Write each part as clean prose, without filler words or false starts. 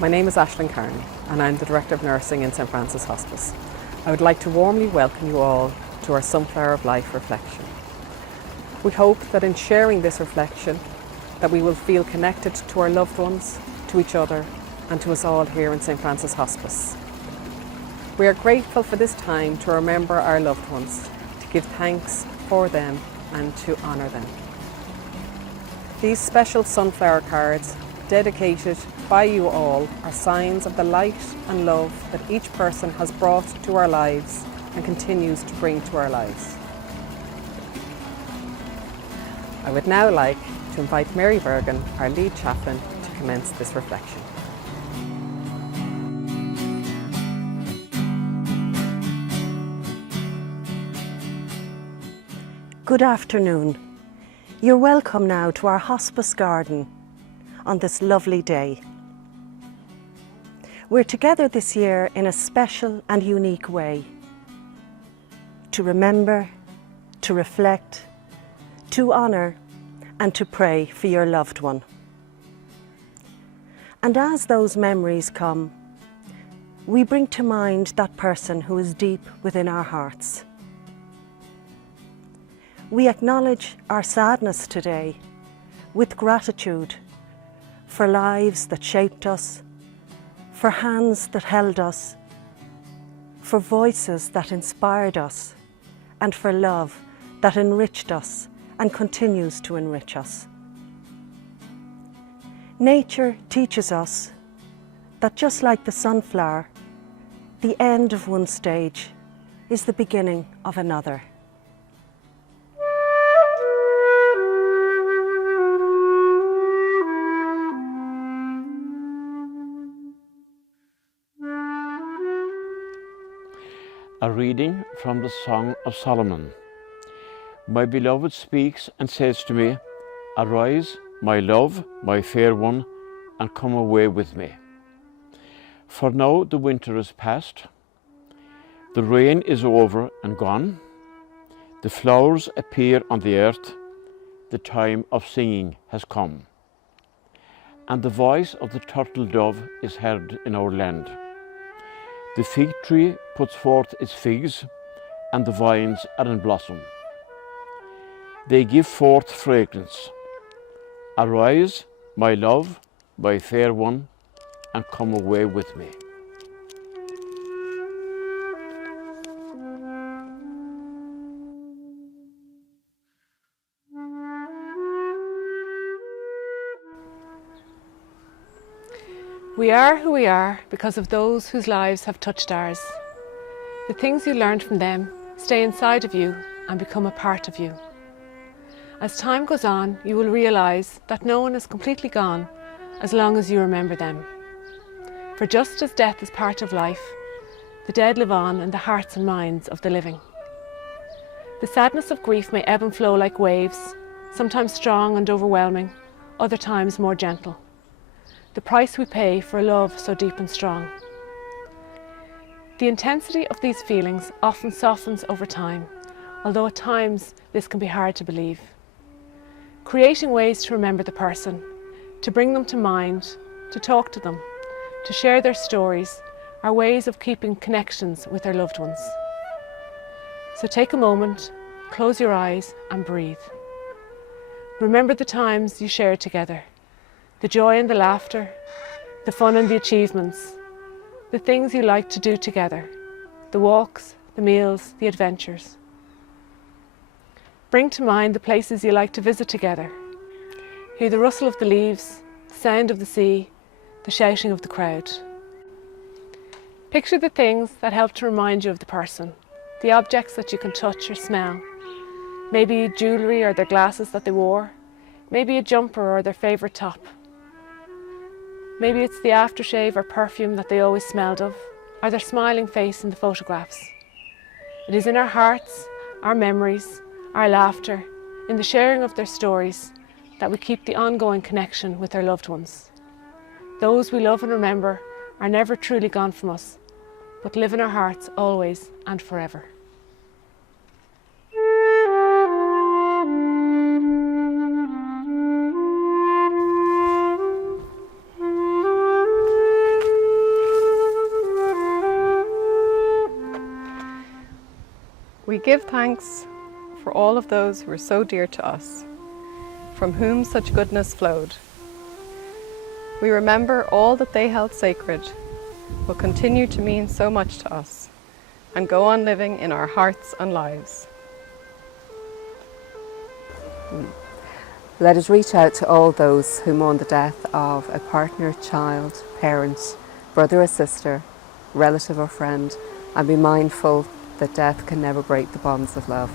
My name is Aisling Carney and I'm the Director of Nursing in St Francis Hospice. I would like to warmly welcome you all to our Sunflower of Life reflection. We hope that in sharing this reflection that we will feel connected to our loved ones, to each other and to us all here in St Francis Hospice. We are grateful for this time to remember our loved ones, to give thanks for them and to honour them. These special sunflower cards, dedicated by you all, are signs of the light and love that each person has brought to our lives and continues to bring to our lives. I would now like to invite Mary Bergen, our lead chaplain, to commence this reflection. Good afternoon. You're welcome now to our hospice garden on this lovely day. We're together this year in a special and unique way to remember, to reflect, to honour and to pray for your loved one. And as those memories come, we bring to mind that person who is deep within our hearts. We acknowledge our sadness today with gratitude for lives that shaped us, for hands that held us, for voices that inspired us, and for love that enriched us and continues to enrich us. Nature teaches us that just like the sunflower, the end of one stage is the beginning of another. A reading from the Song of Solomon. My beloved speaks and says to me, "Arise, my love, my fair one, and come away with me. For now the winter is past, the rain is over and gone, the flowers appear on the earth, the time of singing has come, and the voice of the turtle dove is heard in our land. The fig tree puts forth its figs, and the vines are in blossom. They give forth fragrance. Arise, my love, my fair one, and come away with me." We are who we are because of those whose lives have touched ours. The things you learned from them stay inside of you and become a part of you. As time goes on, you will realise that no one is completely gone as long as you remember them. For just as death is part of life, the dead live on in the hearts and minds of the living. The sadness of grief may ebb and flow like waves, sometimes strong and overwhelming, other times more gentle. The price we pay for a love so deep and strong. The intensity of these feelings often softens over time, although at times this can be hard to believe. Creating ways to remember the person, to bring them to mind, to talk to them, to share their stories, are ways of keeping connections with our loved ones. So take a moment, close your eyes and breathe. Remember the times you shared together. The joy and the laughter, the fun and the achievements, the things you like to do together, the walks, the meals, the adventures. Bring to mind the places you like to visit together. Hear the rustle of the leaves, the sound of the sea, the shouting of the crowd. Picture the things that help to remind you of the person, the objects that you can touch or smell. Maybe jewellery or their glasses that they wore, maybe a jumper or their favourite top. Maybe it's the aftershave or perfume that they always smelled of, or their smiling face in the photographs. It is in our hearts, our memories, our laughter, in the sharing of their stories, that we keep the ongoing connection with our loved ones. Those we love and remember are never truly gone from us, but live in our hearts always and forever. We give thanks for all of those who were so dear to us, from whom such goodness flowed. We remember all that they held sacred will continue to mean so much to us and go on living in our hearts and lives. Let us reach out to all those who mourn the death of a partner, child, parent, brother or sister, relative or friend, and be mindful that death can never break the bonds of love.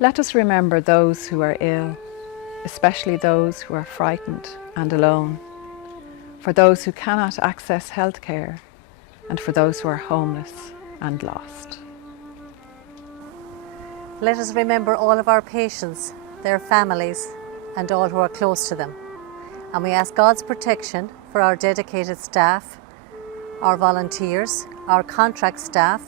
Let us remember those who are ill, especially those who are frightened and alone, for those who cannot access healthcare, and for those who are homeless and lost. Let us remember all of our patients, their families, and all who are close to them. And we ask God's protection for our dedicated staff, our volunteers, our contract staff,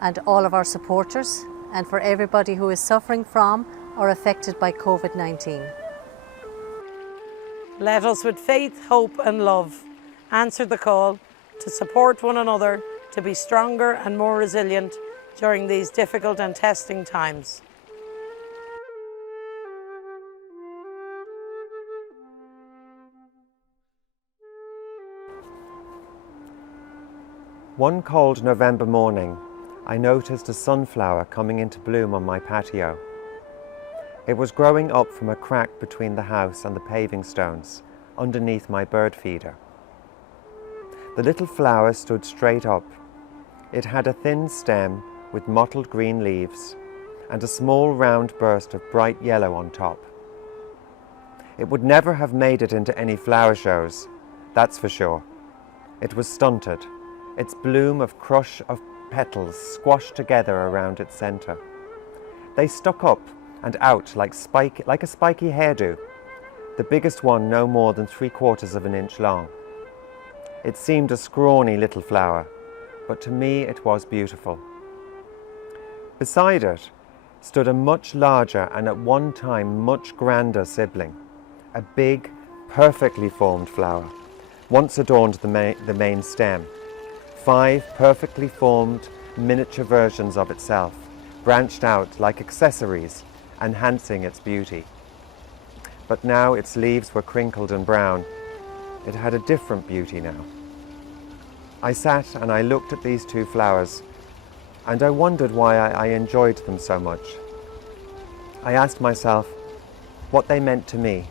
and all of our supporters, and for everybody who is suffering from or affected by COVID-19. Let us, with faith, hope and love, answer the call to support one another, to be stronger and more resilient during these difficult and testing times. One cold November morning, I noticed a sunflower coming into bloom on my patio. It was growing up from a crack between the house and the paving stones, underneath my bird feeder. The little flower stood straight up. It had a thin stem with mottled green leaves and a small round burst of bright yellow on top. It would never have made it into any flower shows, that's for sure. It was stunted, its bloom of crush of petals squashed together around its centre. They stuck up and out like a spiky hairdo, the biggest one no more than 3/4 of an inch long. It seemed a scrawny little flower, but to me it was beautiful. Beside it stood a much larger and at one time much grander sibling, a big, perfectly formed flower, once adorned the main stem. 5 perfectly formed miniature versions of itself, branched out like accessories, enhancing its beauty. But now its leaves were crinkled and brown. It had a different beauty now. I sat and I looked at these 2 flowers, and I wondered why I enjoyed them so much. I asked myself what they meant to me.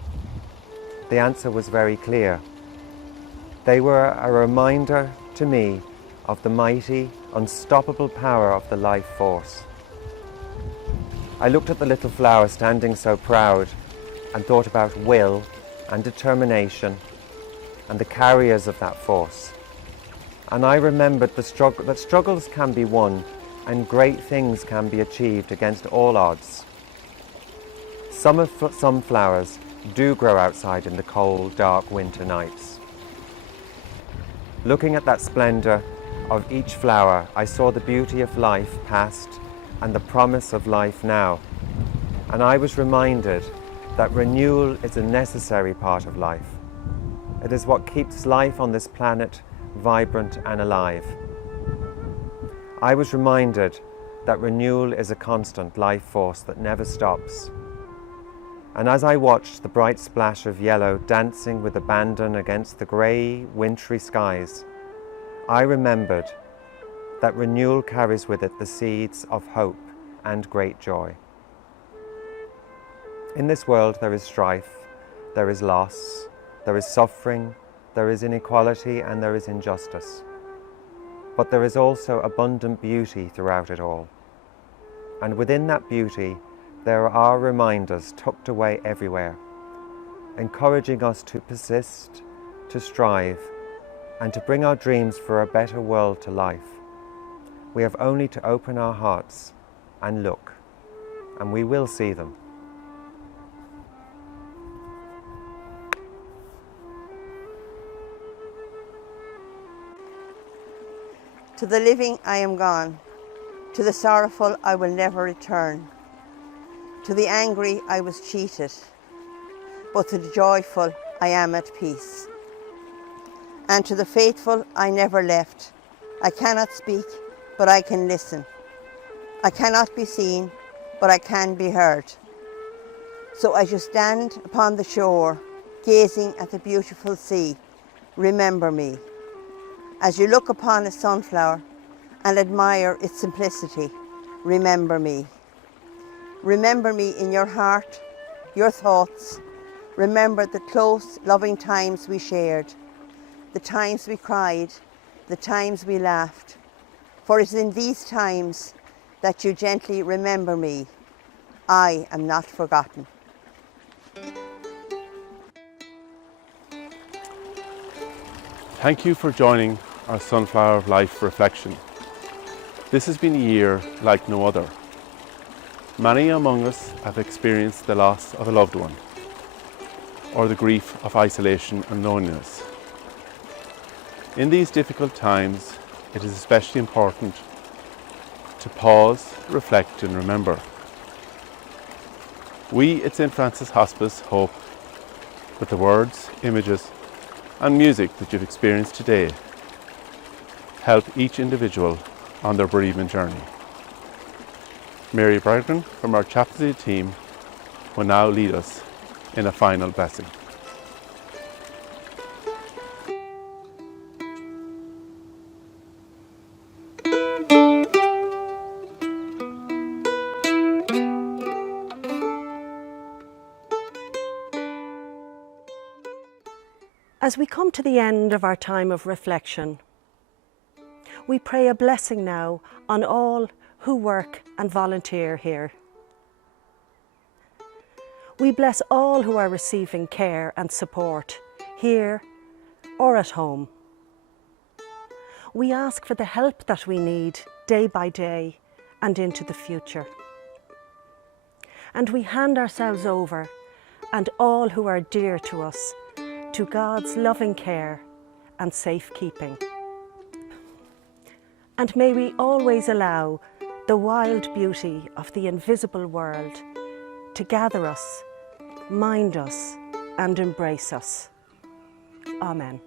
The answer was very clear. They were a reminder to me of the mighty, unstoppable power of the life force. I looked at the little flower standing so proud and thought about will and determination and the carriers of that force. And I remembered that struggles can be won and great things can be achieved against all odds. Some flowers do grow outside in the cold, dark winter nights. Looking at that splendor of each flower, I saw the beauty of life past and the promise of life now. And I was reminded that renewal is a necessary part of life. It is what keeps life on this planet vibrant and alive. I was reminded that renewal is a constant life force that never stops. And as I watched the bright splash of yellow dancing with abandon against the grey, wintry skies, I remembered that renewal carries with it the seeds of hope and great joy. In this world there is strife, there is loss, there is suffering, there is inequality and there is injustice. But there is also abundant beauty throughout it all. And within that beauty there are reminders tucked away everywhere, encouraging us to persist, to strive, and to bring our dreams for a better world to life. We have only to open our hearts and look, and we will see them. To the living I am gone, to the sorrowful I will never return. To the angry I was cheated, but to the joyful I am at peace. And to the faithful I never left. I cannot speak, but I can listen. I cannot be seen, but I can be heard. So as you stand upon the shore, gazing at the beautiful sea, remember me. As you look upon a sunflower and admire its simplicity, remember me. Remember me in your heart, your thoughts. Remember the close, loving times we shared, the times we cried, the times we laughed. For it is in these times that you gently remember me. I am not forgotten. Thank you for joining our Sunflower of Life reflection. This has been a year like no other. Many among us have experienced the loss of a loved one, or the grief of isolation and loneliness. In these difficult times, it is especially important to pause, reflect and remember. We at St Francis Hospice hope that the words, images and music that you've experienced today help each individual on their bereavement journey. Mary Bergman from our chaplaincy team will now lead us in a final blessing. As we come to the end of our time of reflection, we pray a blessing now on all who work and volunteer here. We bless all who are receiving care and support here or at home. We ask for the help that we need day by day and into the future. And we hand ourselves over and all who are dear to us to God's loving care and safekeeping. And may we always allow the wild beauty of the invisible world to gather us, mind us, and embrace us. Amen.